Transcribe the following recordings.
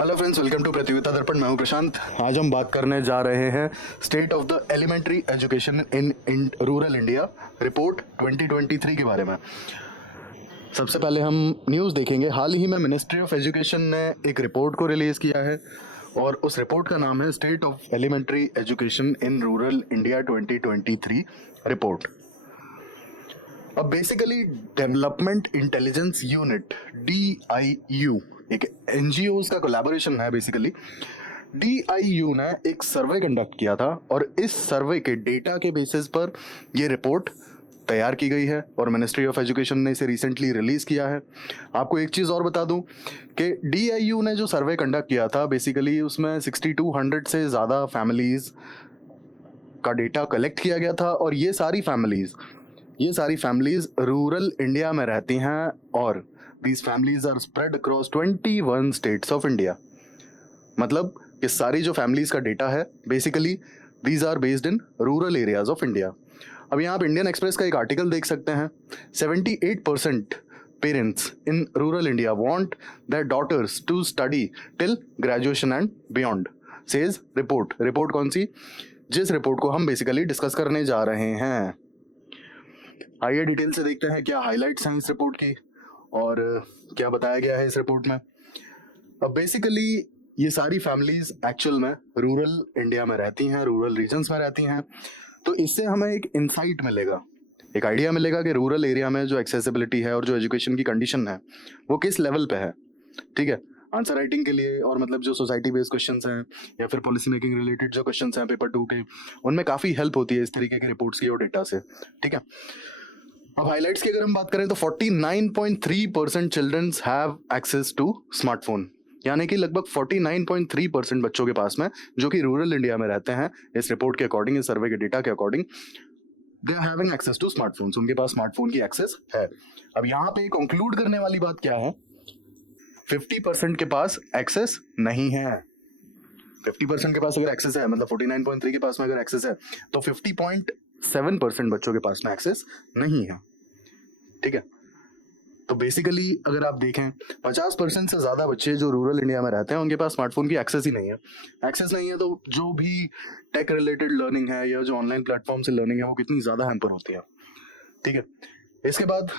Hello friends, welcome to प्रतियोगिता दर्पण। मैं हूं प्रशांत। आज हम बात करने जा रहे हैं state of the elementary education in rural India report 2023 के बारे में। सबसे पहले हम न्यूज़ देखेंगे। हाल ही में मिनिस्ट्री ऑफ एजुकेशन ने एक रिपोर्ट को रिलीज़ किया है और उस रिपोर्ट का नाम है state of elementary education in rural India 2023 report. अब basically development intelligence unit DIU एक NGOs का कोलैबोरेशन है। बेसिकली DIU ने एक सर्वे कंडक्ट किया था और इस सर्वे के डेटा के बेसिस पर ये रिपोर्ट तैयार की गई है और मिनिस्ट्री ऑफ एजुकेशन ने इसे रिसेंटली रिलीज़ किया है। आपको एक चीज़ और बता दूं कि DIU ने जो सर्वे कंडक्ट किया था बेसिकली उसमें 6200 से ज़्यादा फैमिलीज़ का डेटा कलेक्ट किया गया था और ये सारी फैमिलीज़ रूरल इंडिया में रहती हैं और these families are spread across 21 states of India। मतलब ये सारी जो फैमिलीज का डेटा है basically these are based in rural areas of India। अब यहाँ आप इंडियन एक्सप्रेस का एक आर्टिकल देख सकते हैं। 78% parents in rural India want their daughters to study till graduation and beyond says report कौन सी, जिस रिपोर्ट को हम बेसिकली डिस्कस करने जा रहे हैं। आइए डिटेल से देखते हैं क्या हाइलाइट्स हैं इस रिपोर्ट की और क्या बताया गया है इस रिपोर्ट में। अब बेसिकली ये सारी फैमिलीज एक्चुअल में रूरल इंडिया में रहती हैं, रूरल रीजन्स में रहती हैं। तो इससे हमें एक इंसाइट मिलेगा, एक आइडिया मिलेगा कि रूरल एरिया में जो एक्सेसिबिलिटी है और जो एजुकेशन की कंडीशन है वो किस लेवल पे है। ठीक है, आंसर राइटिंग के लिए और मतलब जो सोसाइटी बेस्ड क्वेश्चंस हैं या फिर पॉलिसी मेकिंग रिलेटेड जो क्वेश्चंस हैं पेपर 2 के, उनमें काफ़ी हेल्प होती है इस तरीके के रिपोर्ट्स की और डेटा से। ठीक है, अब हाइलाइट्स की अगर हम बात करें तो 49.3% childrens have access to smartphone, यानी कि लगभग 49.3% बच्चों के पास में जो कि रूरल इंडिया में रहते हैं इस रिपोर्ट के अकॉर्डिंग, इस सर्वे के डेटा के according, they are having access to smartphones. उनके पास स्मार्टफोन की एक्सेस है। अब यहाँ पे कंक्लूड करने वाली बात क्या है, 50% के पास एक्सेस नहीं है। 50% के पास अगर एक्सेस है, मतलब 49.3 के पास में अगर एक्सेस है तो 50.7% बच्चों के पास में एक्सेस नहीं है। ठीक है, तो बेसिकली अगर आप देखें 50% से ज़्यादा बच्चे जो रूरल इंडिया में रहते हैं उनके पास स्मार्टफोन की एक्सेस ही नहीं है। एक्सेस नहीं है तो जो भी टेक रिलेटेड लर्निंग है या जो ऑनलाइन प्लेटफॉर्म से लर्निंग है वो कितनी ज़्यादा हैम्पर होती है। ठीक है, इसके बाद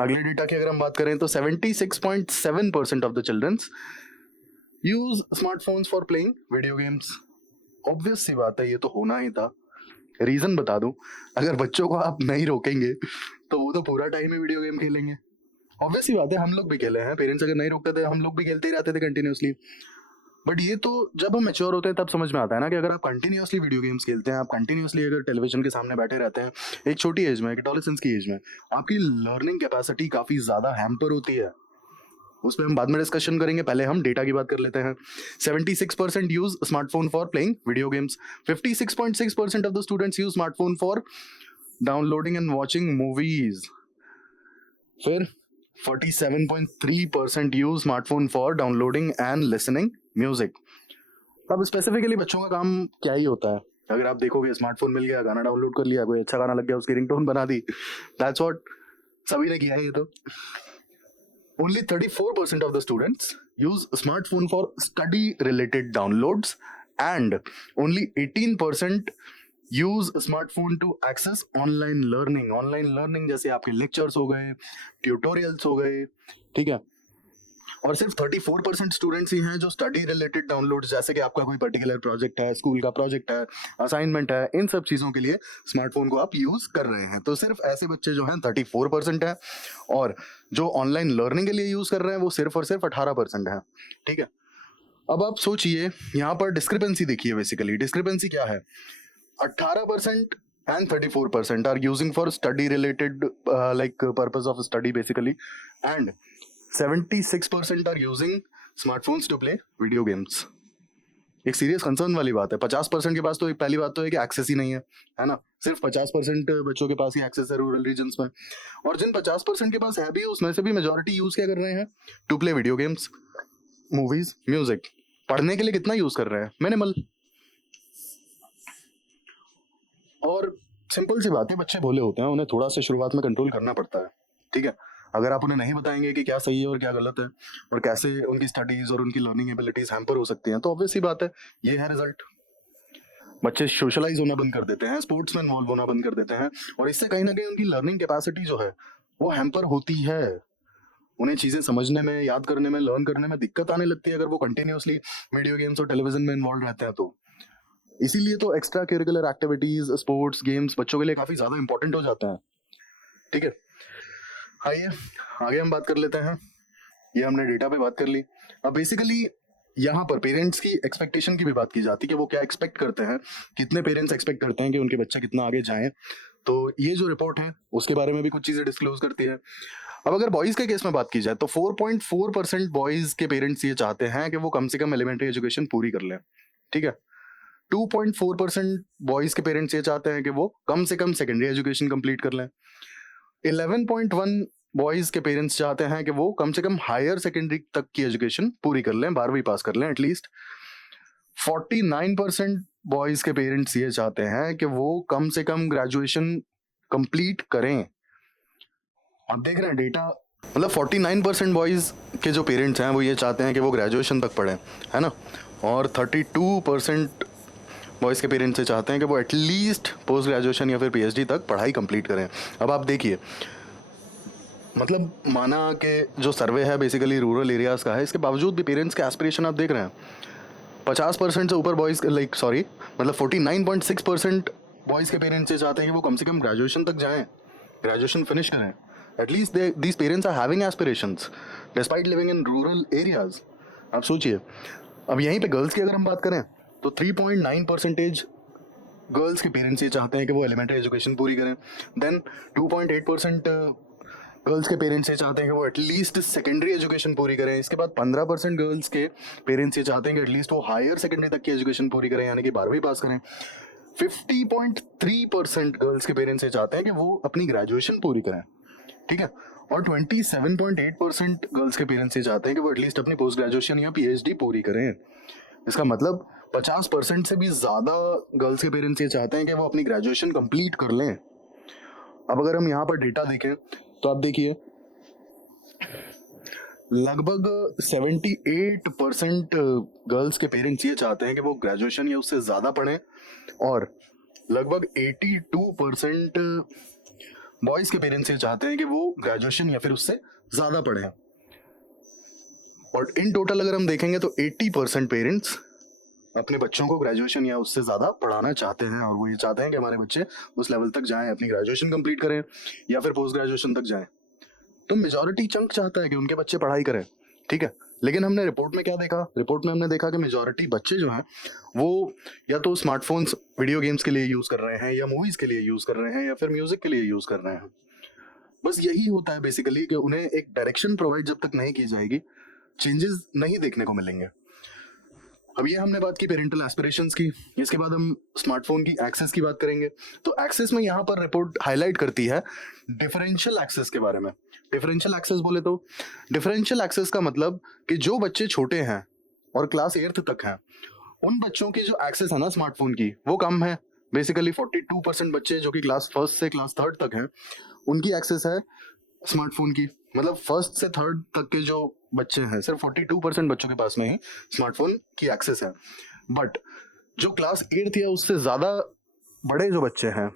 अगले डेटा की अगर हम बात करें तो 76.7% of the childrens use smartphones for playing video games. Obvious सी बात है, ये तो होना ही था। रीजन बता दूं, अगर बच्चों को आप नहीं रोकेंगे तो वो तो पूरा टाइम ही वीडियो गेम खेलेंगे। ऑब्वियस सी बात है, हम लोग भी खेले हैं, पेरेंट्स अगर नहीं रोकते थे हम लोग भी खेलते ही रहते थे कंटिन्यूअसली। बट ये तो जब हम मैच्योर होते हैं तब समझ में आता है ना कि अगर आप कंटिन्यूअसली वीडियो गेम्स खेलते हैं, आप कंटिन्यूअसली अगर टेलीविजन के सामने बैठे रहते हैं एक छोटी एज में, एक एडोलेसेंस की एज में, आपकी लर्निंग कैपेसिटी काफ़ी ज़्यादा हैम्पर होती है। उस पर हम बाद में डिस्कशन करेंगे, पहले हम डेटा की बात कर लेते हैं। 76% use smartphone for playing video games. 56.6% of the students use smartphone for downloading and watching movies. फिर 47.3% use smartphone for downloading and listening music. अब स्पेसिफिकली बच्चों का काम क्या ही होता है, अगर आप देखोगे स्मार्टफोन मिल गया, गाना डाउनलोड कर लिया, कोई अच्छा गाना लग गया उसकी रिंगटोन बना दी, दैट्स व्हाट सभी ने किया है। ये तो only 34% of the students use smartphone for study related downloads and only 18% use smartphone to access online learning जैसे आपके लेक्चर्स हो गए, ट्यूटोरियल्स हो गए। ठीक है, और सिर्फ 34% स्टूडेंट्स ही हैं जो स्टडी रिलेटेड डाउनलोड्स, जैसे कि आपका कोई पर्टिकुलर प्रोजेक्ट है, स्कूल का प्रोजेक्ट है, असाइनमेंट है, इन सब चीज़ों के लिए स्मार्टफोन को आप यूज़ कर रहे हैं। तो सिर्फ ऐसे बच्चे जो हैं 34% है और जो ऑनलाइन लर्निंग के लिए यूज़ कर रहे हैं वो सिर्फ और सिर्फ 18% है। ठीक है, अब आप सोचिए यहाँ पर डिस्क्रिपेंसी देखिए। बेसिकली डिस्क्रिपेंसी क्या है, 18% and 34% are using for study related like purpose of study basically, and 76% are using smartphones to play video games। एक सीरियस कंसर्न वाली बात है। 50% के पास तो एक पहली बात तो है कि एक्सेस ही नहीं है ना। सिर्फ 50% बच्चों के पास ही एक्सेस है रूरल रीजन्स में, और जिन 50% के पास है भी उसमें से भी मेजोरिटी यूज क्या कर रहे हैं, to play video games, movies, music. पढ़ने के लिए कितना यूज कर रहे हैं, मिनिमल। और सिंपल सी बात है, बच्चे भोले होते हैं, उन्हें थोड़ा सा शुरुआत में कंट्रोल करना पड़ता है। ठीक है, अगर आप उन्हें नहीं बताएंगे कि क्या सही है और क्या गलत है और कैसे उनकी स्टडीज और उनकी लर्निंग एबिलिटीज हैम्पर हो सकती हैं, तो ऑब्वियस सी बात है, ये है रिजल्ट। बच्चे सोशलाइज होना बंद कर देते हैं, स्पोर्ट्स में इन्वॉल्व होना बंद कर देते हैं, और इससे कहीं ना कहीं उनकी लर्निंग कैपेसिटी जो है वो हैम्पर होती है। उन्हें चीजें समझने में, याद करने में, लर्न करने में दिक्कत आने लगती है अगर वो कंटिन्यूअसली वीडियो गेम्स और टेलीविजन में इन्वॉल्व रहते हैं तो। इसीलिए तो extra curricular activities, sports, games बच्चों के लिए काफी ज्यादा इंपॉर्टेंट हो जाते हैं। ठीक है, आइए आगे हम बात कर लेते हैं। ये हमने डेटा पे बात कर ली। अब बेसिकली यहाँ पर पेरेंट्स की एक्सपेक्टेशन की भी बात की जाती है कि वो क्या एक्सपेक्ट करते हैं, कितने पेरेंट्स एक्सपेक्ट करते हैं कि उनके बच्चे कितना आगे जाएं। तो ये जो रिपोर्ट है उसके बारे में भी कुछ चीजें डिस्क्लोज करती है। अब अगर बॉयज के केस में बात की जाए तो 4.4% बॉयज के पेरेंट्स ये चाहते हैं कि वो कम से कम एलिमेंट्री एजुकेशन पूरी कर लें। ठीक है, 2.4% बॉयज के पेरेंट्स ये चाहते हैं कि वो कम से कम सेकेंडरी एजुकेशन कंप्लीट कर लें। 11.1 बॉयज के पेरेंट्स चाहते हैं कि वो कम से कम हायर सेकेंडरी तक की एजुकेशन पूरी कर लें, 12वीं पास कर लें एटलीस्ट। 49% बॉयज के पेरेंट्स ये चाहते हैं कि वो कम से कम ग्रेजुएशन कंप्लीट करें। आप देख रहे हैं डेटा, मतलब 49% बॉयज के जो पेरेंट्स हैं वो ये चाहते हैं कि वो ग्रेजुएशन तक पढ़ें, है ना, और 32% बॉयज़ के पेरेंट्स से चाहते हैं कि वो एटलीस्ट पोस्ट ग्रेजुएशन या फिर पीएचडी तक पढ़ाई कंप्लीट करें। अब आप देखिए, मतलब माना कि जो सर्वे है बेसिकली रूरल एरियाज़ का है, इसके बावजूद भी पेरेंट्स के एस्पिरेशन आप देख रहे हैं 50% से ऊपर बॉयज़, मतलब 49.6% बॉयज़ के पेरेंट्स से चाहते हैं कि वो कम से कम ग्रेजुएशन तक जाएँ, ग्रेजुएशन फिनिश करें। At least these parents are having aspirations despite living in rural areas. आप सोचिए। अब यहीं पे गर्ल्स की अगर हम बात करें तो 3.9% गर्ल्स के पेरेंट्स ये चाहते हैं कि वो एलिमेंट्री एजुकेशन पूरी करें। देन 2.8% गर्ल्स के पेरेंट्स ये चाहते हैं कि वो एटलीस्ट सेकेंडरी एजुकेशन पूरी करें। इसके बाद 15% गर्ल्स के पेरेंट्स ये चाहते हैं कि एटलीस्ट वो हायर सेकेंडरी तक की एजुकेशन पूरी करें, यानी कि 12वीं पास करें। 50.3% गर्ल्स के पेरेंट्स ये चाहते हैं कि वो अपनी ग्रेजुएशन पूरी करें। ठीक है, और 27.8% गर्ल्स के पेरेंट्स ये चाहते हैं कि वो एटलीस्ट अपनी पोस्ट ग्रेजुएशन या पीएचडी पूरी करें। इसका मतलब 50% से भी ज्यादा गर्ल्स के पेरेंट्स ये चाहते हैं कि वो अपनी ग्रेजुएशन कंप्लीट कर लें। अब अगर हम यहाँ पर डेटा देखें तो आप देखिए, लगभग 78% गर्ल्स के पेरेंट्स ये चाहते हैं कि वो ग्रेजुएशन या उससे ज्यादा पढ़ें, और लगभग 82% बॉयज के पेरेंट्स ये चाहते हैं कि वो ग्रेजुएशन या फिर उससे ज्यादा पढ़ें। और इन टोटल अगर हम देखेंगे तो 80% पेरेंट्स अपने बच्चों को ग्रेजुएशन या उससे ज्यादा पढ़ाना चाहते हैं, और वो ये चाहते हैं कि हमारे बच्चे उस लेवल तक जाएं, अपनी ग्रेजुएशन कंप्लीट करें या फिर पोस्ट ग्रेजुएशन तक जाएं। तो मेजॉरिटी चंक चाहता है कि उनके बच्चे पढ़ाई करें। ठीक है, लेकिन हमने रिपोर्ट में क्या देखा? रिपोर्ट में हमने देखा कि मेजॉरिटी बच्चे जो हैं वो या तो स्मार्टफोन्स वीडियो गेम्स के लिए यूज कर रहे हैं, या मूवीज के लिए यूज कर रहे हैं, या फिर म्यूजिक के लिए यूज कर रहे हैं। बस यही होता है बेसिकली कि उन्हें एक डायरेक्शन प्रोवाइड जब तक नहीं की जाएगी, चेंजेस नहीं देखने को मिलेंगे। अब ये हमने बात की पेरेंटल एस्पिरेशंस की। इसके बाद हम स्मार्टफोन की एक्सेस की बात करेंगे। तो एक्सेस में यहाँ पर रिपोर्ट हाईलाइट करती है डिफरेंशियल एक्सेस के बारे में। डिफरेंशियल एक्सेस बोले तो डिफरेंशियल एक्सेस का मतलब कि जो बच्चे छोटे हैं और क्लास 8th तक हैं, उन बच्चों की जो एक्सेस है ना स्मार्टफोन की, वो कम है। बेसिकली 42% बच्चे जो कि क्लास 1st से क्लास 3rd तक हैं, उनकी एक्सेस है स्मार्टफोन की। मतलब 1st से 3rd तक के जो बच्चे हैं, सिर्फ 42% बच्चों के पास में ही स्मार्टफोन की एक्सेस है। बट जो क्लास 8th या उससे ज्यादा बड़े जो बच्चे हैं,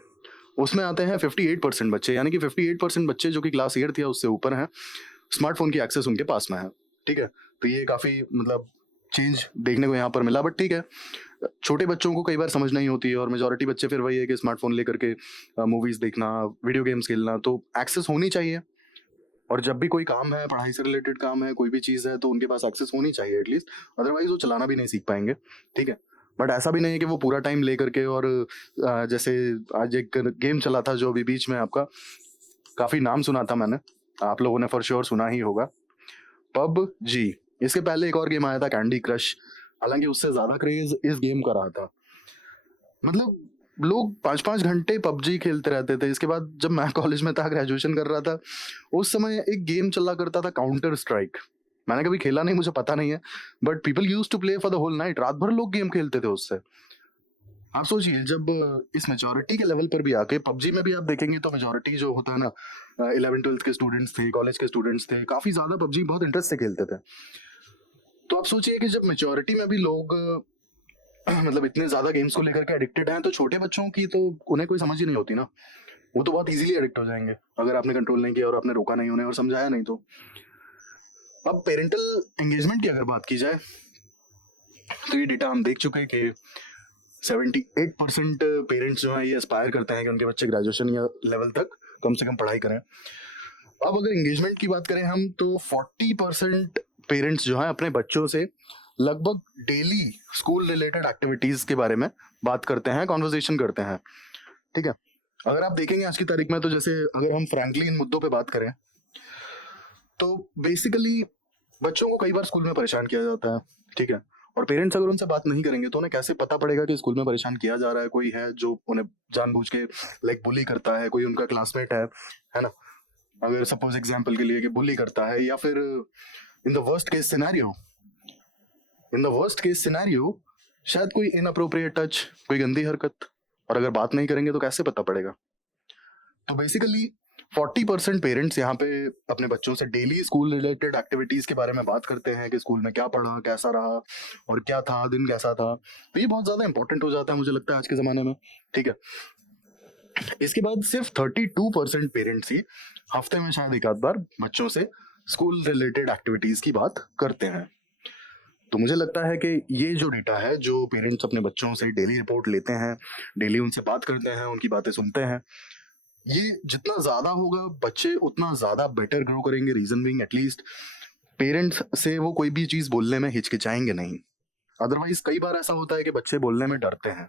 उसमें आते हैं 58% बच्चे, यानी कि 58% बच्चे जो कि क्लास 8th या उससे ऊपर हैं, स्मार्टफोन की एक्सेस उनके पास में है। ठीक है, तो ये काफी मतलब चेंज देखने को यहाँ पर मिला। बट ठीक है, छोटे बच्चों को कई बार समझ नहीं होती है, और मेजॉरिटी बच्चे फिर वही है कि स्मार्टफोन लेकर के मूवीज देखना, वीडियो गेम्स खेलना, तो एक्सेस होनी चाहिए। और जब भी कोई काम है, पढ़ाई से रिलेटेड काम है, कोई भी चीज़ है, तो उनके पास एक्सेस होनी चाहिए एटलीस्ट, अदरवाइज वो चलाना भी नहीं सीख पाएंगे। ठीक है, बट ऐसा भी नहीं है कि वो पूरा टाइम ले करके, और जैसे आज एक गेम चला था जो अभी बीच में, आपका काफ़ी नाम सुना था मैंने, आप लोगों ने फॉर श्योर सुना ही होगा, PUBG। इसके पहले एक और गेम आया था कैंडी क्रश, हालांकि उससे ज़्यादा क्रेज इस गेम का रहा था। मतलब लोग 5-5 घंटे PUBG खेलते रहते थे। इसके बाद जब मैं कॉलेज में था, ग्रेजुएशन कर रहा था, उस समय एक गेम चला करता था काउंटर स्ट्राइक। मैंने कभी खेला नहीं, मुझे पता नहीं है, but people use to play for the whole night. रात भर लोग गेम खेलते थे उससे। आप सोचिए जब इस मेच्योरिटी के लेवल पर भी आके पबजी में भी आप देखेंगे तो मेजोरिटी जो होता है ना, 11th-12th के स्टूडेंट्स थे, कॉलेज के स्टूडेंट्स थे, काफी ज्यादा पबजी बहुत इंटरेस्ट से खेलते थे। तो आप सोचिए कि जब मेच्योरिटी में भी लोग मतलब इतने ज्यादा गेम्स को लेकर के एडिक्टेड हैं, तो छोटे बच्चों की तो उन्हें कोई समझ ही नहीं होती ना, वो तो बहुत इजीली एडिक्ट हो जाएंगे अगर आपने कंट्रोल नहीं किया और आपने रोका नहीं उन्हें और समझाया नहीं तो। अब पेरेंटल एंगेजमेंट की अगर बात की जाए तो ये डेटा हम देख चुके हैं कि 78% पेरेंट्स जो हैं ये एस्पायर करते हैं कि उनके बच्चे ग्रेजुएशन या लेवल तक कम से कम पढ़ाई करें। अब अगर एंगेजमेंट की बात करें हम तो 40% पेरेंट्स जो हैं अपने बच्चों से लगभग डेली स्कूल रिलेटेड एक्टिविटीज के बारे में बात करते हैं, कॉन्वर्सेशन करते हैं। ठीक है, अगर आप देखेंगे आज की तारीख में तो जैसे अगर हम फ्रैंकली इन मुद्दों पे बात करें तो बेसिकली बच्चों को कई बार स्कूल में परेशान किया जाता है। ठीक है, और पेरेंट्स अगर उनसे बात नहीं करेंगे तो उन्हें कैसे पता पड़ेगा कि स्कूल में परेशान किया जा रहा है, कोई है जो उन्हें जानबूझ के लाइक बुली करता है, कोई उनका क्लासमेट है ना। अगर सपोज एग्जांपल के लिए कि बुली करता है या फिर in the worst case scenario शायद कोई इनअप्रोप्रिएट टच, कोई गंदी हरकत, और अगर बात नहीं करेंगे तो कैसे पता पड़ेगा। तो बेसिकली 40% पेरेंट्स यहाँ पे अपने बच्चों से डेली स्कूल रिलेटेड एक्टिविटीज के बारे में बात करते हैं कि स्कूल में क्या पढ़ा, कैसा रहा और क्या था, दिन कैसा था। तो ये बहुत ज्यादा इंपॉर्टेंट हो जाता है मुझे लगता है आज के जमाने में। ठीक है, इसके बाद सिर्फ 32% पेरेंट्स ही हफ्ते में शायद एक आध बार बच्चों से स्कूल रिलेटेड एक्टिविटीज की बात करते हैं। तो मुझे लगता है कि ये जो डेटा है, जो पेरेंट्स अपने बच्चों से डेली रिपोर्ट लेते हैं, डेली उनसे बात करते हैं, उनकी बातें सुनते हैं, ये जितना ज्यादा होगा बच्चे उतना ज्यादा बेटर ग्रो करेंगे। रीजन बीइंग एटलीस्ट पेरेंट्स से वो कोई भी चीज बोलने में हिचकिचाएंगे नहीं। अदरवाइज कई बार ऐसा होता है कि बच्चे बोलने में डरते हैं,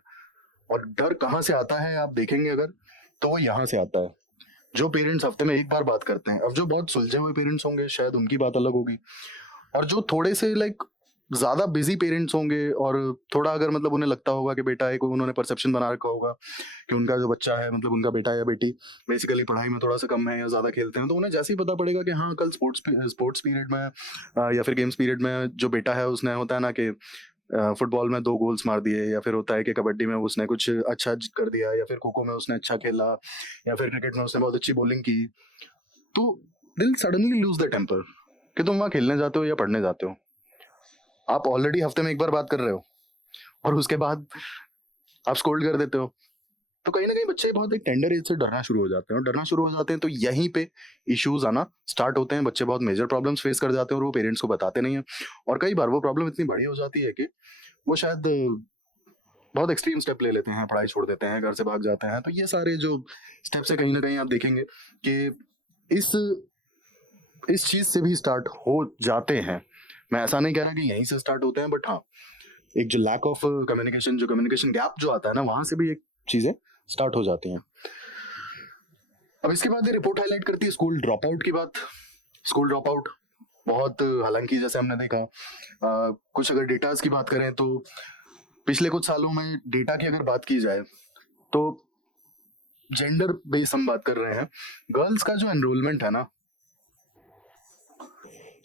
और डर कहाँ से आता है आप देखेंगे अगर तो वो यहाँ से आता है। जो पेरेंट्स हफ्ते में एक बार बात करते हैं, अब जो बहुत सुलझे हुए पेरेंट्स होंगे शायद उनकी बात अलग होगी, और जो थोड़े से लाइक ज्यादा बिजी पेरेंट्स होंगे और थोड़ा अगर मतलब उन्हें लगता होगा कि बेटा है, कोई उन्होंने परसेप्शन बना रखा होगा कि उनका जो बच्चा है, मतलब उनका बेटा या बेटी बेसिकली पढ़ाई में थोड़ा सा कम है या ज्यादा खेलते हैं, तो उन्हें जैसे ही पता पड़ेगा कि हाँ कल स्पोर्ट्स पीरियड में या फिर गेम्स पीरियड में जो बेटा है उसने, होता है ना कि फुटबॉल में 2 गोल्स मार दिए, या फिर होता है कि कबड्डी में उसने कुछ अच्छा कर दिया, या फिर खो खो में उसने अच्छा खेला, या फिर क्रिकेट में उसने बहुत अच्छी बॉलिंग की, तो दिल सडनली लूज द टेम्पर कि तुम वहाँ खेलने जाते हो या पढ़ने जाते हो। आप ऑलरेडी हफ्ते में एक बार बात कर रहे हो और उसके बाद आप स्कोल्ड कर देते हो, तो कहीं ना कहीं बच्चे बहुत एक टेंडर एज से डरना शुरू हो जाते हैं, और डरना शुरू हो जाते हैं तो यहीं पे इश्यूज आना स्टार्ट होते हैं। बच्चे बहुत मेजर प्रॉब्लम्स फेस कर जाते हैं और वो पेरेंट्स को बताते नहीं है, और कई बार वो प्रॉब्लम इतनी बड़ी हो जाती है कि वो शायद बहुत एक्सट्रीम स्टेप ले लेते हैं, पढ़ाई छोड़ देते हैं, घर से भाग जाते हैं। तो ये सारे जो स्टेप्स है कहीं ना कहीं आप देखेंगे कि इस चीज से भी स्टार्ट हो जाते हैं। मैं ऐसा नहीं कह रहा कि यहीं से स्टार्ट होते हैं, बट हाँ एक जो लैक ऑफ कम्युनिकेशन, जो कम्युनिकेशन गैप जो आता है ना, वहां से भी एक चीजें स्टार्ट हो जाती हैं। अब इसके बाद ये रिपोर्ट हाईलाइट करती है स्कूल ड्रॉप आउट की बात। स्कूल ड्रॉप आउट बहुत, हालांकि जैसे हमने देखा कुछ अगर डेटाज की बात करें तो पिछले कुछ सालों में डेटा की अगर बात की जाए तो जेंडर बेस हम बात कर रहे हैं, गर्ल्स का जो एनरोलमेंट है ना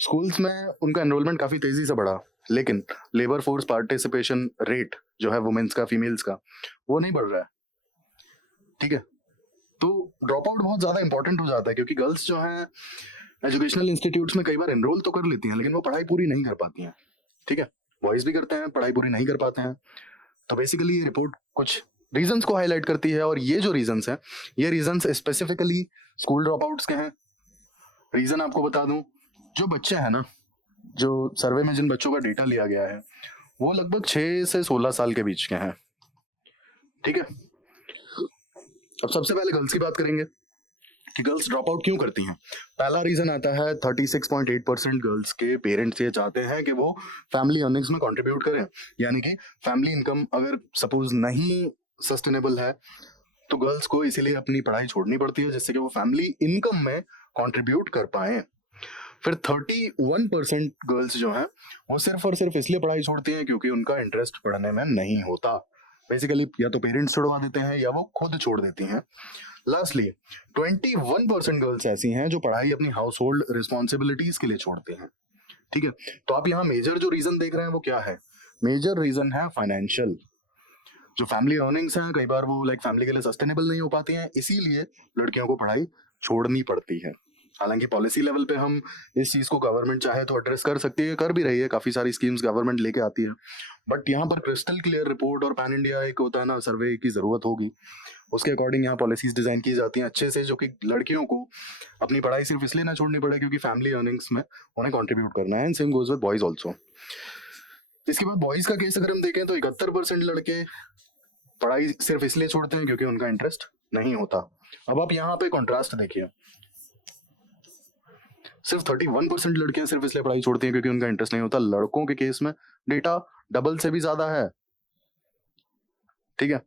स्कूल्स में, उनका एनरोलमेंट काफी तेजी से बढ़ा, लेकिन लेबर फोर्स पार्टिसिपेशन रेट जो है वुमेन्स का, फीमेल्स का, वो नहीं बढ़ रहा है। ठीक है, तो ड्रॉप आउट बहुत ज्यादा इंपॉर्टेंट हो जाता है, क्योंकि गर्ल्स जो हैं एजुकेशनल इंस्टीट्यूट्स में कई बार एनरोल तो कर लेती हैं, लेकिन वो पढ़ाई पूरी नहीं कर पाती हैं। ठीक है, बॉयज भी करते हैं, पढ़ाई पूरी नहीं कर पाते हैं। तो बेसिकली ये रिपोर्ट कुछ रीजंस को हाईलाइट करती है, और ये जो रीजंस हैं, ये reasons specifically school drop outs के हैं। रीजन आपको बता दूं, जो बच्चे हैं ना, जो सर्वे में जिन बच्चों का डेटा लिया गया है वो लगभग 6 से 16 साल के बीच के हैं। ठीक है, अब सबसे पहले गर्ल्स की बात करेंगे कि गर्ल्स ड्रॉप आउट क्यों करती हैं। पहला रीजन आता है 36.8% गर्ल्स के पेरेंट्स ये चाहते हैं कि वो फैमिली अर्निंग्स में कंट्रीब्यूट करें, यानी कि फैमिली इनकम अगर सपोज नहीं सस्टेनेबल है तो गर्ल्स को इसीलिए अपनी पढ़ाई छोड़नी पड़ती है, जिससे कि वो फैमिली इनकम में कंट्रीब्यूट कर पाए। फिर 31% गर्ल्स जो हैं वो सिर्फ और सिर्फ इसलिए पढ़ाई छोड़ती हैं क्योंकि उनका इंटरेस्ट पढ़ने में नहीं होता। बेसिकली या तो पेरेंट्स छुड़वा देते हैं या वो खुद छोड़ देती हैं। लास्टली 21% गर्ल्स ऐसी हैं जो पढ़ाई अपनी हाउस होल्ड रिस्पॉन्सिबिलिटीज के लिए छोड़ते हैं। ठीक है, तो आप यहाँ मेजर जो रीजन देख रहे हैं वो क्या है? मेजर रीजन है फाइनेंशियल। जो फैमिली अर्निंग्स हैं कई बार वो लाइक फैमिली के लिए सस्टेनेबल नहीं हो पाती हैं, इसीलिए लड़कियों को पढ़ाई छोड़नी पड़ती है। हालांकि पॉलिसी लेवल पे हम इस चीज़ को गवर्नमेंट चाहे तो एड्रेस कर सकती है, कर भी रही है, काफ़ी सारी स्कीम्स गवर्नमेंट लेके आती है, बट यहाँ पर क्रिस्टल क्लियर रिपोर्ट और पैन इंडिया एक होता है ना सर्वे की ज़रूरत होगी, उसके अकॉर्डिंग यहाँ पॉलिसीज डिज़ाइन की जाती हैं अच्छे से, जो कि लड़कियों को अपनी पढ़ाई सिर्फ इसलिए ना छोड़नी पड़े क्योंकि फैमिली अर्निंग्स में उन्हें कॉन्ट्रीब्यूट करना है, and same goes with boys also. इसके बाद बॉयज़ का केस अगर हम देखें तो 71% लड़के पढ़ाई सिर्फ इसलिए छोड़ते हैं क्योंकि उनका इंटरेस्ट नहीं होता। अब आप यहाँ पे कॉन्ट्रास्ट देखिए, सिर्फ 31% लड़कियां सिर्फ इसलिए पढ़ाई छोड़ती हैं क्योंकि उनका इंटरेस्ट नहीं होता। लड़कों के केस में डेटा डबल से भी ज्यादा है, ठीक है।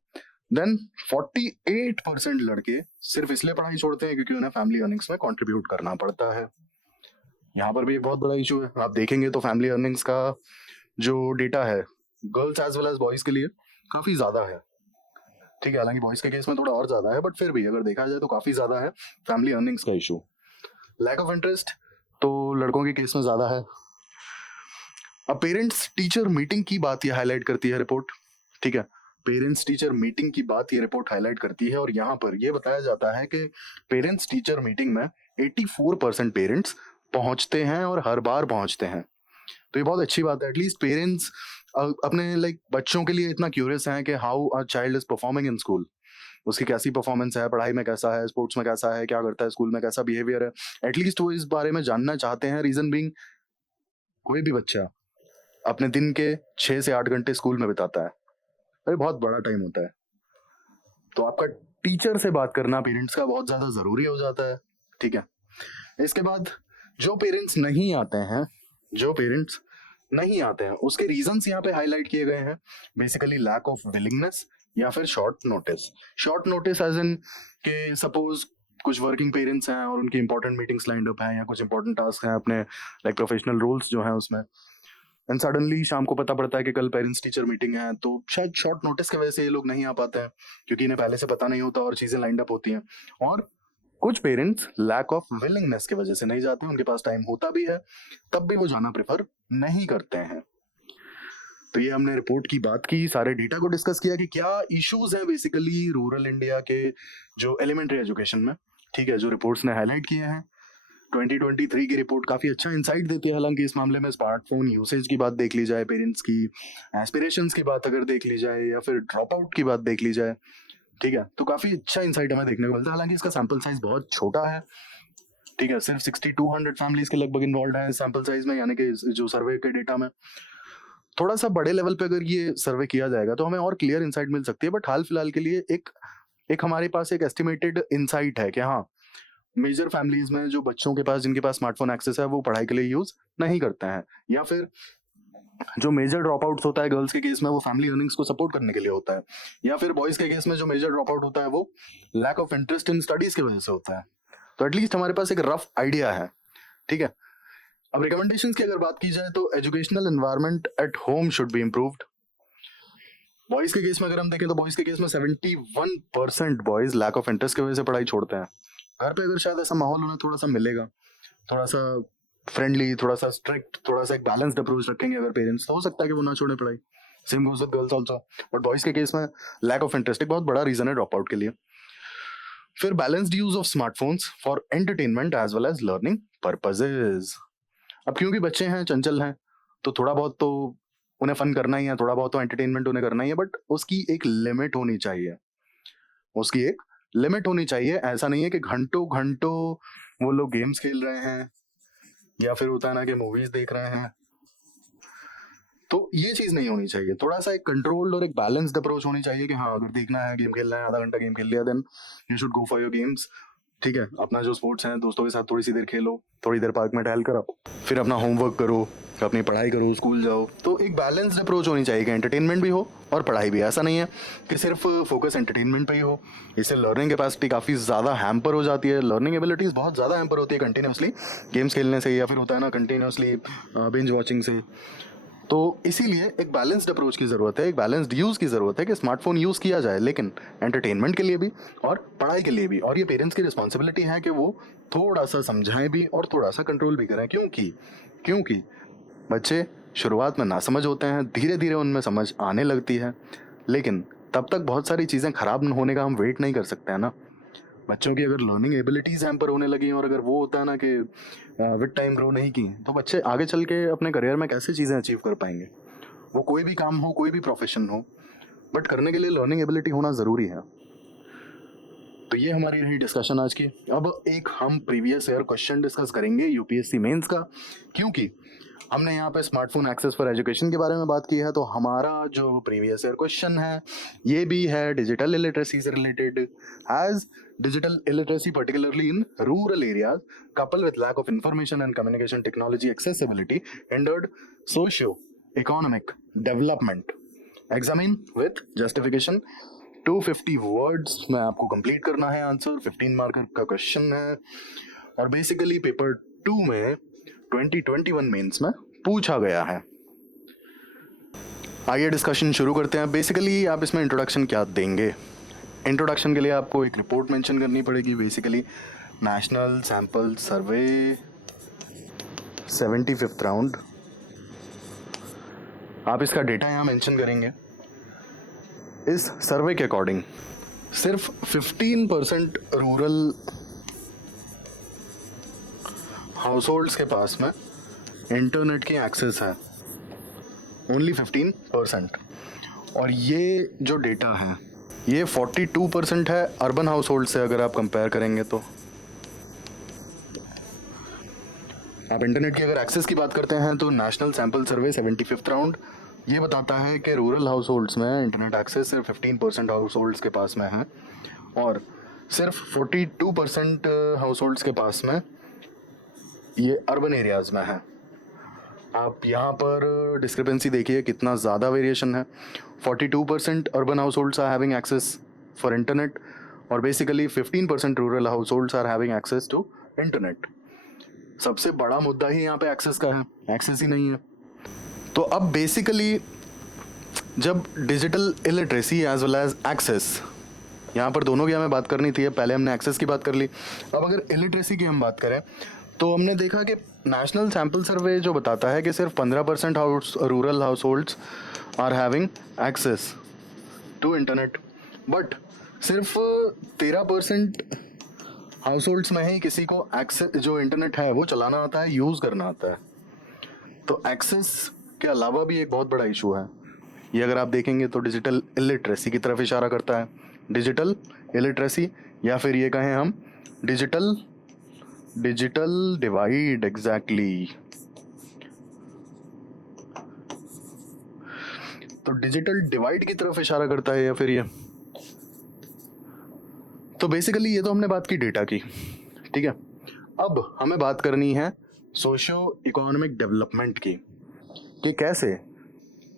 देन 48% लड़के सिर्फ इसलिए पढ़ाई छोड़ते हैं क्योंकि उन्हें फैमिली अर्निंग्स में कंट्रीब्यूट करना पड़ता है। यहाँ पर भी एक बहुत बड़ा इशू है, आप देखेंगे तो फैमिली अर्निंग्स का जो डेटा है girls as well as boys के लिए काफी ज्यादा है, ठीक है। हालांकि बॉयज के केस में थोड़ा और ज्यादा है, बट फिर भी अगर देखा जाए तो काफी ज्यादा है फैमिली अर्निंग्स का इशू। लैक ऑफ इंटरेस्ट तो लड़कों के केस में ज्यादा है। अब पेरेंट्स टीचर मीटिंग की बात ये हाईलाइट करती है रिपोर्ट, ठीक है। पेरेंट्स टीचर मीटिंग की बात ये रिपोर्ट हाईलाइट करती है, और यहाँ पर ये बताया जाता है कि पेरेंट्स टीचर मीटिंग में 84% पेरेंट्स पहुंचते हैं और हर बार पहुंचते हैं। तो ये बहुत अच्छी बात है, एटलीस्ट पेरेंट्स अपने लाइक बच्चों के लिए इतना क्यूरियस हैं कि how a child is performing in school, उसकी कैसी परफॉर्मेंस है, पढ़ाई में कैसा है, स्पोर्ट्स में कैसा है, क्या करता है स्कूल में, कैसा बिहेवियर है, एटलीस्ट वो इस बारे में जानना चाहते हैं। रीजन बीइंग कोई भी बच्चा अपने दिन के 6 से 8 घंटे स्कूल में बिताता है, अरे बहुत बड़ा टाइम होता है, तो आपका टीचर से बात करना पेरेंट्स का बहुत ज्यादा जरूरी हो जाता है, ठीक है। इसके बाद जो पेरेंट्स नहीं आते हैं उसके रीजंस यहाँ पे हाईलाइट किए गए हैं। बेसिकली लैक ऑफ विलिंगनेस या फिर शॉर्ट नोटिस एज इन के सपोज कुछ वर्किंग पेरेंट्स हैं और उनकी इंपॉर्टेंट मीटिंग्स लाइंड अप हैं या कुछ इंपॉर्टेंट टास्क हैं अपने लाइक प्रोफेशनल रोल्स जो हैं उसमें, एंड सडनली शाम को पता पड़ता है कि कल पेरेंट्स टीचर मीटिंग है, तो शायद शॉर्ट नोटिस की वजह से ये लोग नहीं आ पाते हैं क्योंकि इन्हें पहले से पता नहीं होता और चीजें लाइंड अप होती हैं। और कुछ पेरेंट्स लैक ऑफ विलिंगनेस की वजह से नहीं जाते, उनके पास टाइम होता भी है तब भी वो जाना प्रेफर नहीं करते हैं। तो ये हमने रिपोर्ट की बात की, सारे डेटा को डिस्कस किया कि क्या इश्यूज हैं बेसिकली रूरल इंडिया के जो एलिमेंट्री एजुकेशन में, ठीक है, जो रिपोर्ट्स ने हाईलाइट किए हैं। 2023 की रिपोर्ट काफी अच्छा इंसाइट देती है। हालांकि इस मामले में स्मार्टफोन यूसेज की बात देख ली जाए, पेरेंट्स की एस्पिरेशंस की बात अगर देख ली जाए, या फिर ड्रॉप आउट की बात देख ली जाए, ठीक है, तो काफी अच्छा इंसाइट हमें देखने को मिलता है। हालांकि इसका सैंपल साइज बहुत छोटा है, ठीक है, सिर्फ 6200 फैमिलीज के लगभग इन्वॉल्व है सैंपल साइज में, यानी कि जो सर्वे के डेटा में। थोड़ा सा बड़े लेवल पे अगर ये सर्वे किया जाएगा तो हमें और क्लियर इंसाइट मिल सकती है, बट हाल फिलहाल के लिए एक हमारे पास एक एस्टिमेटेड इंसाइट है कि हाँ, मेजर फैमिलीज में जो बच्चों के पास जिनके पास स्मार्टफोन एक्सेस है वो पढ़ाई के लिए यूज नहीं करते हैं, या फिर जो मेजर ड्रॉप आउट होता है गर्ल्स के केस में वो फैमिली अर्निंग्स को सपोर्ट करने के लिए होता है, या फिर बॉयज के केस में जो मेजर ड्रॉप आउट होता है वो lack of interest in studies की वजह से होता है। तो एटलीस्ट हमारे पास एक रफ आइडिया है, ठीक है। अब रिकमेंडेशंस की अगर बात की जाए तो educational environment at home should be improved. Boys के केस में अगर हम देखें तो बॉयज के केस में 71% बॉयज लैक ऑफ इंटरेस्ट की वजह से पढ़ाई छोड़ते हैं। घर पे अगर शायद ऐसा माहौल उन्हें थोड़ा सा मिलेगा, थोड़ा सा फ्रेंडली, थोड़ा सा स्ट्रिक्ट, थोड़ा सा एक बैलेंस्ड अप्रोच रखेंगे अगर पेरेंट्स, तो हो सकता है कि वो ना छोड़े पढ़ाई। Same goes with girls also, but boys के केस में लैक ऑफ इंटरेस्ट एक बहुत बड़ा रीजन है ड्रॉप आउट के लिए। फिर balanced use of smartphones for entertainment as well as learning purposes. अब क्योंकि बच्चे हैं, चंचल हैं, तो थोड़ा बहुत तो उन्हें फन करना ही है, थोड़ा बहुत तो एंटरटेनमेंट उन्हें करना ही है, बट उसकी एक लिमिट होनी चाहिए। ऐसा नहीं है कि घंटों घंटों वो लोग गेम्स खेल रहे हैं या फिर होता है ना कि मूवीज देख रहे हैं, तो ये चीज नहीं होनी चाहिए। थोड़ा सा एक कंट्रोल्ड और एक बैलेंस्ड अप्रोच होनी चाहिए कि हाँ, अगर देखना है, गेम खेलना है, आधा घंटा गेम खेल लिया, then you should go for your games, ठीक है। अपना जो स्पोर्ट्स है दोस्तों के साथ थोड़ी सी देर खेलो, थोड़ी देर पार्क में टहल कर आओ, फिर अपना होमवर्क करो, अपनी पढ़ाई करो, स्कूल जाओ। तो एक बैलेंस्ड अप्रोच होनी चाहिए कि एंटरटेनमेंट भी हो और पढ़ाई भी। ऐसा नहीं है कि सिर्फ फोकस एंटरटेनमेंट पे ही हो, इससे लर्निंग कैपेसिटी काफ़ी ज़्यादा हैम्पर हो जाती है, लर्निंग एबिलिटीज़ बहुत ज़्यादा हैम्पर होती है कंटिन्यूसली गेम्स खेलने से, या फिर होता है ना कंटिन्यूसली बिंज वॉचिंग से। तो इसीलिए एक बैलेंस्ड अप्रोच की ज़रूरत है, एक बैलेंस्ड यूज़ की ज़रूरत है कि स्मार्टफोन यूज़ किया जाए, लेकिन एंटरटेनमेंट के लिए भी और पढ़ाई के लिए भी। और ये पेरेंट्स की रिस्पॉन्सिबिलिटी है कि वो थोड़ा सा समझाएं भी और थोड़ा सा कंट्रोल भी करें, क्योंकि बच्चे शुरुआत में नासमझ होते हैं, धीरे धीरे उनमें समझ आने लगती है, लेकिन तब तक बहुत सारी चीज़ें ख़राब होने का हम वेट नहीं कर सकते हैं ना। बच्चों की अगर लर्निंग एबिलिटीज़ हैम्पर होने लगी और अगर वो होता है ना कि विद टाइम ग्रो नहीं की, तो बच्चे आगे चल के अपने करियर में कैसे चीज़ें अचीव कर पाएंगे। वो कोई भी काम हो, कोई भी प्रोफेशन हो, बट करने के लिए लर्निंग एबिलिटी होना ज़रूरी है। तो ये हमारी रही डिस्कशन आज की। अब एक हम प्रीवियस ईयर क्वेश्चन डिस्कस करेंगे यूपीएससी मेंस का, क्योंकि हमने यहाँ पे स्मार्टफोन एक्सेस फॉर एजुकेशन के बारे में बात की है। तो हमारा जो प्रीवियस ईयर क्वेश्चन है ये भी है डिजिटल इलिटरेसी से related. As digital illiteracy particularly in rural areas coupled with lack of information and communication technology accessibility hindered socio-economic development. Examine with justification. 250 words में आपको कंप्लीट करना है आंसर, 15 मार्कर का क्वेश्चन है और बेसिकली पेपर 2 में 2021 mains में पूछा गया है। आइए डिस्कशन शुरू करते हैं। बेसिकली आप इसमें इंट्रोडक्शन क्या देंगे? इंट्रोडक्शन के लिए आपको एक रिपोर्ट मेंशन करनी पड़ेगी, बेसिकली नेशनल सैंपल सर्वे 75th राउंड। आप इसका डेटा यहाँ मेंशन करेंगे। इस सर्वे के अकॉर्डिंग सिर्फ 15% रूरल हाउस होल्ड्स के पास में इंटरनेट की एक्सेस है, ओनली 15%। और ये जो डेटा है ये 42% है अर्बन हाउस होल्ड से अगर आप कंपेयर करेंगे तो। आप इंटरनेट की अगर एक्सेस की बात करते हैं तो नेशनल सैंपल सर्वे 75th राउंड ये बताता है कि रूरल हाउस होल्ड्स में इंटरनेट एक्सेस सिर्फ 15% हाउस होल्ड्स के पास में है और सिर्फ 42% हाउस होल्ड्स के पास में ये अर्बन एरियाज़ में है। आप यहाँ पर डिस्क्रिपेंसी देखिए कितना ज़्यादा वेरिएशन है। 42% urban households are having access for internet और basically 15% rural households are having access to internet. सबसे बड़ा मुद्दा ही यहाँ पे एक्सेस का है, एक्सेस ही नहीं है। तो अब बेसिकली जब digital illiteracy as well as access, यहाँ पर दोनों की हमें बात करनी थी, पहले हमने एक्सेस की बात कर ली। अब अगर इलिटरेसी की हम बात करें तो हमने देखा कि नेशनल सैंपल सर्वे जो बताता है कि सिर्फ 15% rural households are having access to internet, but सिर्फ 13% हाउस होल्ड्स में ही किसी को एक्सेस जो इंटरनेट है वो चलाना आता है, यूज़ करना आता है। तो एक्सेस के अलावा भी एक बहुत बड़ा इशू है। ये अगर आप देखेंगे तो डिजिटल इलिटरेसी की तरफ इशारा करता है। डिजिटल इलिटरेसी या फिर ये कहें हम डिजिटल डिवाइड, एग्जैक्टली। तो डिजिटल डिवाइड की तरफ इशारा करता है या फिर ये। तो बेसिकली ये तो हमने बात की डेटा की, ठीक है। अब हमें बात करनी है सोशियो इकोनॉमिक डेवलपमेंट की, कि कैसे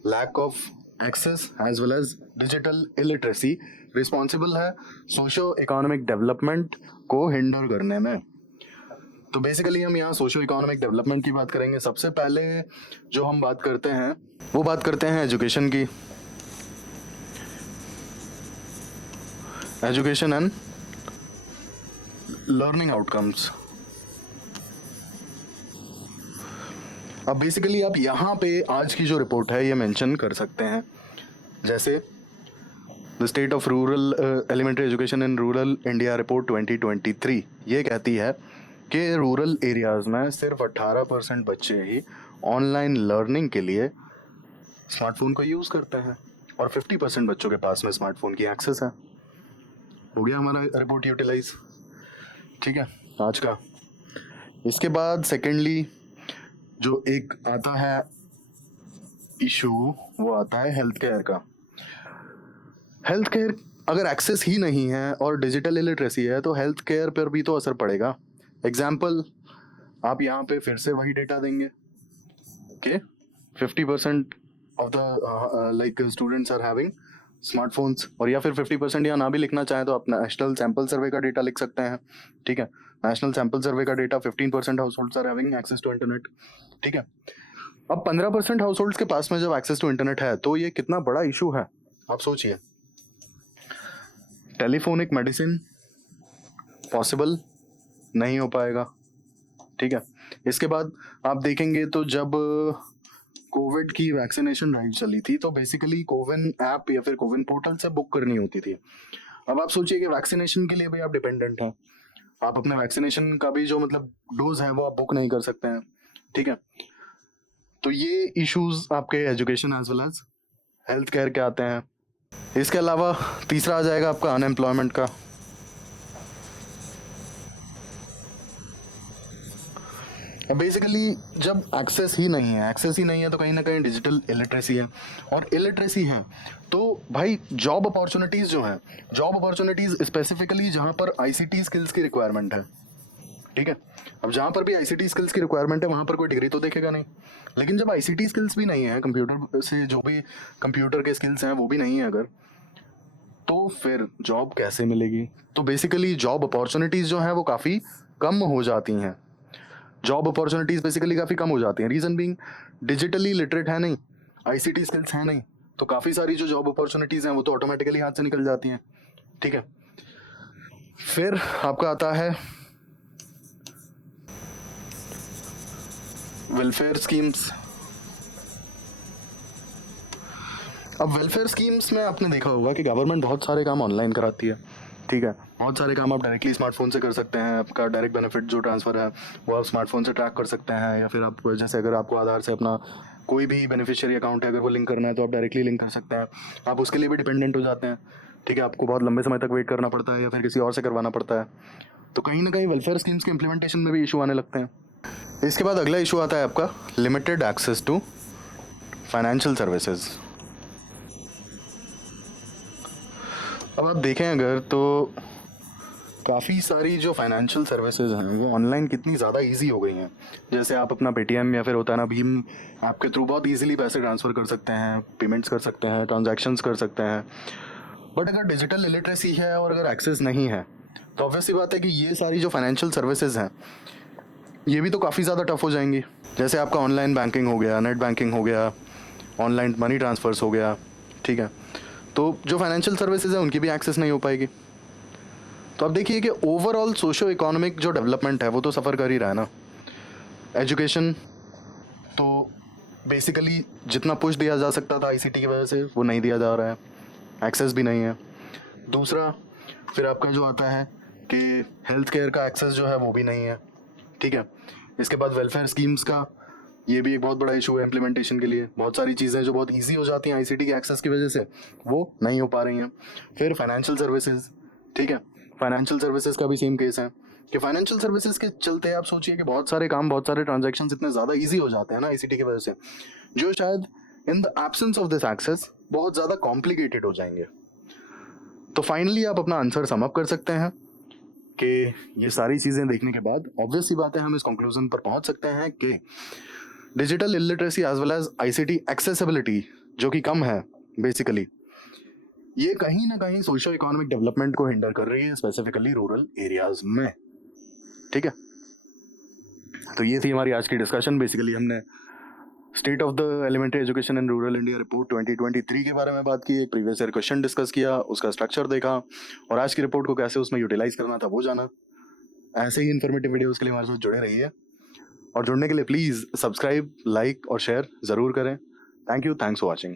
lack of access as well as digital illiteracy responsible है सोशियो इकोनॉमिक डेवलपमेंट को हिंडर करने में। तो बेसिकली हम यहाँ सोशियो इकोनॉमिक डेवलपमेंट की बात करेंगे। सबसे पहले जो हम बात करते हैं वो बात करते हैं एजुकेशन की, एजुकेशन एंड लर्निंग आउटकम्स। अब बेसिकली आप यहाँ पे आज की जो रिपोर्ट है ये मेंशन कर सकते हैं, जैसे the state of rural elementary education in rural India report 2023 ये कहती है कि रूरल एरियाज़ में सिर्फ 18% बच्चे ही ऑनलाइन लर्निंग के लिए स्मार्टफोन को यूज़ करते हैं और 50% बच्चों के पास में स्मार्टफोन की एक्सेस है। हो गया हमारा रिपोर्ट यूटिलाइज, ठीक है, आज का। इसके बाद सेकेंडली जो एक आता है इशू वो आता है हेल्थ केयर का। हेल्थ केयर अगर एक्सेस ही नहीं है और डिजिटल इलिटरेसी है तो हेल्थ केयर पर भी तो असर पड़ेगा। एग्जाम्पल आप यहाँ पे फिर से वही डेटा देंगे कि 50% of the like students are having smartphones, और या फिर 50% या ना भी लिखना चाहें तो आप नेशनल सैंपल सर्वे का डेटा लिख सकते हैं, ठीक है। नेशनल सैंपल सर्वे का data 15% households are having access to internet, ठीक है। अब 15% हाउस होल्ड्स के पास में जब एक्सेस टू इंटरनेट है तो ये कितना बड़ा इशू है आप सोचिए। टेलीफोनिक मेडिसिन पॉसिबल नहीं हो पाएगा, ठीक है। इसके बाद आप देखेंगे तो जब कोविड की वैक्सीनेशन ड्राइव चली थी तो बेसिकली कोविन ऐप या फिर कोविन पोर्टल से बुक करनी होती थी। अब आप सोचिए कि वैक्सीनेशन के लिए भी आप डिपेंडेंट हैं, आप अपने वैक्सीनेशन का भी जो मतलब डोज है वो आप बुक नहीं कर सकते हैं, ठीक है। तो ये इश्यूज आपके education as well as health care के आते हैं। इसके अलावा तीसरा आ जाएगा आपका अनएम्प्लॉयमेंट का। बेसिकली जब एक्सेस ही नहीं है तो कहीं ना कहीं डिजिटल इलिटरेसी है, और इलिटरेसी है तो भाई जॉब अपॉर्चुनिटीज़ जो हैं, जॉब अपॉर्चुनिटीज़ स्पेसिफिकली जहाँ पर आईसीटी स्किल्स की रिक्वायरमेंट है, ठीक है। अब जहाँ पर भी आईसीटी स्किल्स की रिक्वायरमेंट है वहाँ पर कोई डिग्री तो देखेगा नहीं, लेकिन जब आईसीटी स्किल्स भी नहीं है, कंप्यूटर से जो भी कंप्यूटर के स्किल्स हैं वो भी नहीं है अगर, तो फिर जॉब कैसे मिलेगी। तो बेसिकली जॉब अपॉर्चुनिटीज़ जो हैं वो काफ़ी कम हो जाती हैं, जॉब अपॉर्चुनिटीज़ बेसिकली काफ़ी कम हो जाती हैं। रीज़न बीइंग डिजिटली लिटरेट है नहीं, आईसीटी स्किल्स है नहीं, तो काफ़ी सारी जो जॉब अपॉर्चुनिटीज़ हैं वो तो ऑटोमेटिकली हाथ से निकल जाती हैं, ठीक है। फिर आपका आता है वेलफेयर स्कीम्स। अब वेलफेयर स्कीम्स में आपने देखा होगा कि गवर्नमेंट बहुत सारे काम ऑनलाइन कराती है, ठीक है। बहुत सारे काम आप डायरेक्टली स्मार्टफोन से कर सकते हैं, आपका डायरेक्ट बेनिफिट जो ट्रांसफ़र है वो आप स्मार्टफोन से ट्रैक कर सकते हैं, या फिर आप जैसे अगर आपको आधार से अपना कोई भी बेनिफिशियरी अकाउंट है अगर वो लिंक करना है तो आप डायरेक्टली लिंक कर सकते हैं। आप उसके लिए भी डिपेंडेंट हो जाते हैं, ठीक है। आपको बहुत लंबे समय तक वेट करना पड़ता है या फिर किसी और से करवाना पड़ता है, तो कहीं ना कहीं वेलफेयर स्कीम्स के इम्प्लीमेंटेशन में भी इशू आने लगते हैं। इसके बाद अगला इशू आता है आपका limited access to financial services. अब आप देखें अगर तो काफ़ी सारी जो फाइनेंशियल सर्विसेज हैं वो ऑनलाइन कितनी ज़्यादा इजी हो गई हैं। जैसे आप अपना पेटीएम या फिर होता है ना भीम आपके थ्रू बहुत इजीली पैसे ट्रांसफ़र कर सकते हैं, पेमेंट्स कर सकते हैं, ट्रांजैक्शंस कर सकते हैं। बट अगर डिजिटल लिटरेसी है और अगर एक्सेस नहीं है तो ऑब्वियसली बात है कि ये सारी जो फाइनेंशियल सर्विसेज हैं ये भी तो काफ़ी ज़्यादा टफ हो जाएंगी। जैसे आपका ऑनलाइन बैंकिंग हो गया, नेट बैंकिंग हो गया, ऑनलाइन मनी ट्रांसफ़र्स हो गया, ठीक है। तो जो फाइनेंशियल सर्विसेज है उनकी भी एक्सेस नहीं हो पाएगी। तो अब देखिए कि ओवरऑल सोशो इकोनॉमिक जो डेवलपमेंट है वो तो सफ़र कर ही रहा है ना। एजुकेशन तो बेसिकली जितना पुश दिया जा सकता था आईसीटी की वजह से वो नहीं दिया जा रहा है, एक्सेस भी नहीं है। दूसरा फिर आपका जो आता है कि हेल्थ केयर का एक्सेस जो है वो भी नहीं है, ठीक है। इसके बाद वेलफेयर स्कीम्स का ये भी एक बहुत बड़ा इशू है इम्प्लीमेंटेशन के लिए। बहुत सारी चीज़ें जो बहुत इजी हो जाती हैं आईसीटी के एक्सेस की वजह से वो नहीं हो पा रही हैं। फिर फाइनेंशियल सर्विसेज, ठीक है, फाइनेंशियल सर्विसेज का भी सेम केस है कि फाइनेंशियल सर्विसेज के चलते आप सोचिए कि बहुत सारे काम, बहुत सारे ट्रांजैक्शंस इतने ज़्यादा इजी हो जाते हैं ना आईसीटी की वजह से, जो शायद in the absence of this access बहुत ज़्यादा कॉम्प्लिकेटेड हो जाएंगे। तो फाइनली आप अपना आंसर सम अप कर सकते हैं कि ये सारी चीज़ें देखने के बाद ऑब्वियस सी बात है हम इस कंक्लूजन पर पहुंच सकते हैं कि digital illiteracy as well as ICT accessibility जो कि कम है बेसिकली, ये कहीं ना कहीं सोशो इकोनॉमिक डेवलपमेंट को हिंडर कर रही है, स्पेसिफिकली रूरल एरियाज में, ठीक है। तो ये थी हमारी आज की डिस्कशन। बेसिकली हमने state of the elementary education in rural India report 2023 के बारे में बात की, एक प्रीवियस ईयर क्वेश्चन डिस्कस किया, उसका स्ट्रक्चर देखा और आज की रिपोर्ट को कैसे उसमें यूटिलाइज करना था वो जाना। ऐसे ही इन्फॉर्मेटिव वीडियोस के लिए हमारे साथ जुड़े रहिए और जुड़ने के लिए प्लीज़ सब्सक्राइब, लाइक और शेयर ज़रूर करें। Thank you, thanks for watching.